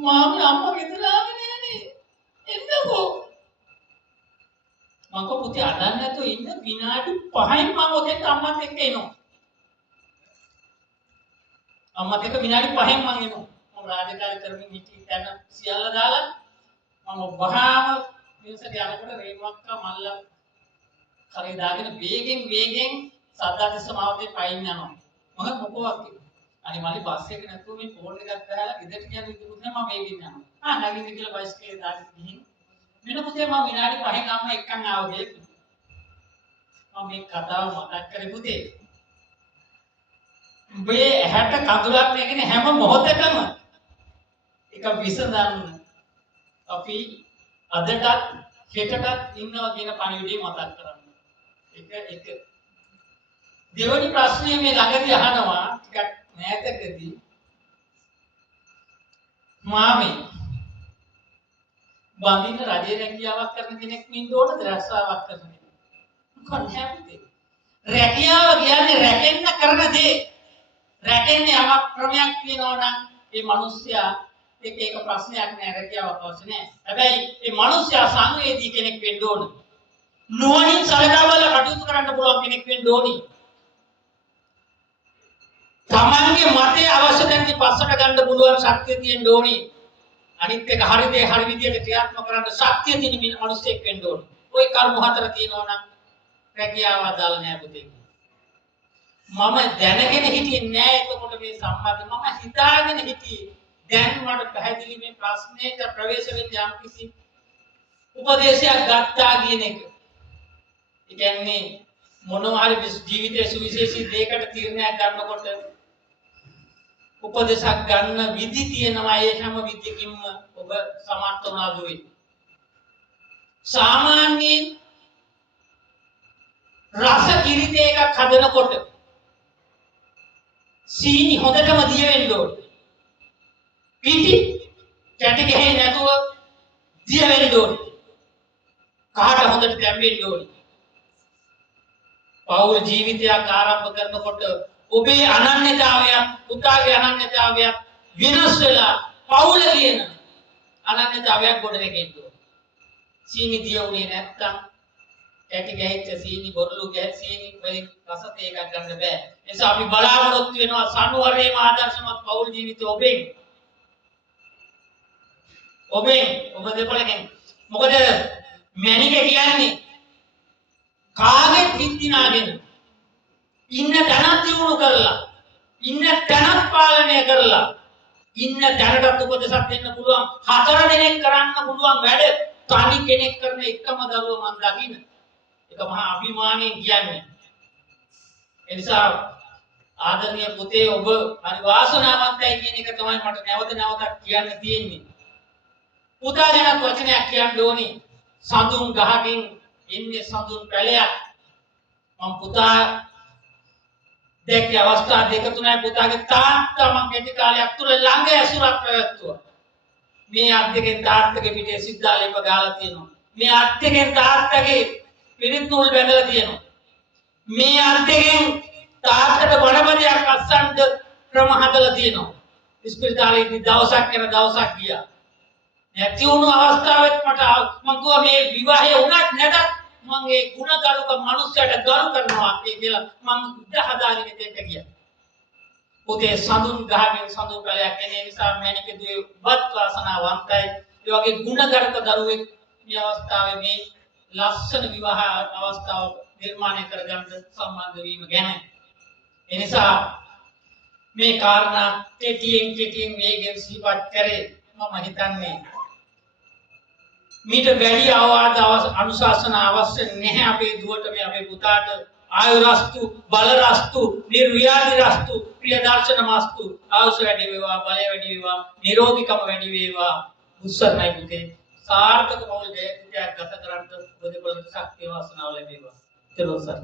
මාමේ අම්මා ගෙදර ආවේ නෑනේ. එන්නකෝ. මම කෝ පුතේ අදන්න නැතුව ඉන්න විනාඩි 5න් මම ඔතෙන්ට අම්මත් එක්ක එනවා. අම්මත් එක්ක විනාඩි 5න් මම එනවා. මම රාජකාරී කරමින් හිටිය තැන සියල්ල දාලා මම වහාම මිනිස්සුන්ට යනකොට රේණුවක්කා මල්ල කරේ දාගෙන වේගෙන් සද්දාතිස්ස මාවතේ පයින් යනවා. මම මොකවත් කිව්වා. අනේ මල්ලි බස් එක නැතුව මේ ෆෝන් එකක් ගහලා ගෙදරට යන්න ඉදුත් නෑ මම වේගෙන් යනවා. නගින්න කියලා බයිස්කලේ දාගෙන ගිහින් මෙන්න පුතේ මම විනාඩි 5න් අම්මා එක්කන් ආවා කියලා. මම මේ කතාව මතක් කරේ පුතේ. උඹේ ඇහැට කඳුලක් නැගෙන හැම මොහොතකම එක විසඳන්න අපි අදටත් හෙටටත් ඉන්නවා කියන පණිවිඩය මතක් කරගන්න. එක දෙවනි ප්‍රශ්නේ මේ ළඟදී අහනවා ටිකක් මෑතකදී මාමේ බඳින්න රජේ රැකියාවක් කරන කෙනෙක් ඉන්න ඕනද රැස්සාවක් කරන කෙනෙක්? කොහොමද? රැකියාව කියන්නේ රැකෙන්න කරන දේ. රැකෙන්නේ යමක් ක්‍රමයක් තියෙනවා නම් ඒ මිනිස්සයා එක ප්‍රශ්නයක් නෑ රැකියාවක් අවශ්‍ය නෑ. හැබැයි මේ මිනිස්සයා සංවේදී කෙනෙක් වෙන්න ඕන. නුවණින් සලකා බලලා කටයුතු කරන්න පුළුවන් කෙනෙක් වෙන්න ඕනි. තමන්ගේ මතය අවශ්‍ය තැනදී පස්සට ගන්න පුළුවන් ශක්තිය තියෙන්න ඕනි. අනිත් එක හරි දේ හරි විදියට ක්‍රියාත්මක කරන්න ශක්තිය තියෙන මිනිස්සෙක් වෙන්න ඕනි. ওই කර්ම හතර තියෙනවා නම් රැකියාව අදාළ නෑ පුතේ. මම දැනගෙන හිටියේ නෑ එතකොට මේ සම්බන්ධ මම හිතාගෙන හිටියේ දැන් මට පැහැදිලි මේ ප්‍රශ්නෙට ප්‍රවේශ වෙන්න යම් කිසි උපදේශයක් ගත්තා කියන එක. ඒ කියන්නේ මොනවා හරි ජීවිතයේ සුවිශේෂී දෙයකට තීරණයක් ගන්නකොට උපදේශයක් ගන්න විදි තියෙනවා. ඒ හැම විදියකින්ම ඔබ සමර්ථ වුණා දුවේ. සාමාන්‍යයෙන් රස කිරිත එකක් හදනකොට සීනි හොඳටම දිය වෙන්න ඕනේ. පිටි කැටි ගහේ නැතුව දිය වෙන්න ඕනේ. කාට හොඳට තැම්බෙන්න ඕනේ. පෞල් ජීවිතයක් ආරම්භ කරනකොට ඔබේ අනන්‍යතාවයක් පුතාගේ අනන්‍යතාවයක් විනාශ වෙලා පෞල් කියන අනන්‍යතාවයක් ගොඩනගෙන්න ඕනේ. සීනි දිය උනේ නැත්තම් කැටි ගහච්ච සීනි බොරළු ගහ සීනි වලින් රසත එකක් ගන්න බෑ. ඒ නිසා අපි බලාපොරොත්තු වෙනවා සනුවරේම ආදර්ශමත් පෞල් ජීවිතය ඔබ දෙපළකින්. මොකද මැනික කියන්නේ කාගේ පිටිනාගෙන ඉන්න තැනක් දියුණු කරලා ඉන්න තැනක් පාලනය කරලා ඉන්න තැනට උපදෙසක් දෙන්න පුළුවන් 4 දෙනෙක් කරන්න පුළුවන් වැඩ තනි කෙනෙක් කරන එකම දරුවා මම දකින්න. ඒක මහා අභිමානයෙන් කියන්නේ. ඒ නිසා ආදරණීය පුතේ ඔබ හරි වාසනාවන්තයි කියන එක තමයි මට නැවතත් කියන්න තියෙන්නේ. පුතා ගැන වචනයක් කියන්න ඕනේ. සඳුන් ගහකින් ඉන්නේ සඳුන් පැලයක්. මම පුතා දැක්ක අවස්ථා දෙක තුනයි පුතාගේ තාත්තා මම කෙටි කාලයක් තුල ළඟ ඇසුරක් පැවැත්තුවා. මේ අත් දෙකෙන් තාත්තගේ පිටේ සිද්ධාලේප ගාලා තියෙනවා. මේ අත් දෙකෙන් තාත්තගේ පිරිත් නූල් බැඳලා තියෙනවා. මේ අත් දෙකෙන් තාත්තට බඩපදයක් අස්සන්න ක්‍රම හදලා තියෙනවා. ඉස්පිරිතාලේදී දවසක් ගියා. නැති වුණු අවස්ථාවෙත් මට මම කිව්වා මේ විවාහය වුණත් නැතත් මම ඒ ගුණගරුක මනුස්සයට ගරු කරනවා කියලා මම උද්ද හදාගෙන දෙන්න ගියා. පොතේ සඳුන් ගහගෙන සඳුන් පැලයක් එන නිසා මැනික දුවේ වත් වාසනාවන්තයි. ඒ වගේ ගුණගරුක දරුවෙක් මේ අවස්ථාවේ මේ ලස්සන විවාහ අවස්ථාව නිර්මාණය කරගන්න සම්බන්ධ වීම ගැන. ඒ නිසා මේ කාරණා කෙටියෙන් වේගෙන් සිහිපත් කරේ. මම හිතන්නේ මීට වැඩි අවවාද අනුශාසන අවශ්‍ය නැහැ අපේ දුවට මේ අපේ පුතාට. ආයුරස්තු බලරස්තු නිර්ව්‍යාධිරස්තු ප්‍රියදර්ශන මස්තු ආයුෂ වැඩි වේවා බලය වැඩි වේවා නිරෝගීකම වැඩි වේවා. උස්සන්නයි පුතේ සාර්ථක පෞල් ජීවිතයක් ගත කරන්න ඔබ දෙපළට ශක්තිය වාසනාව ලැබේවා. ඊට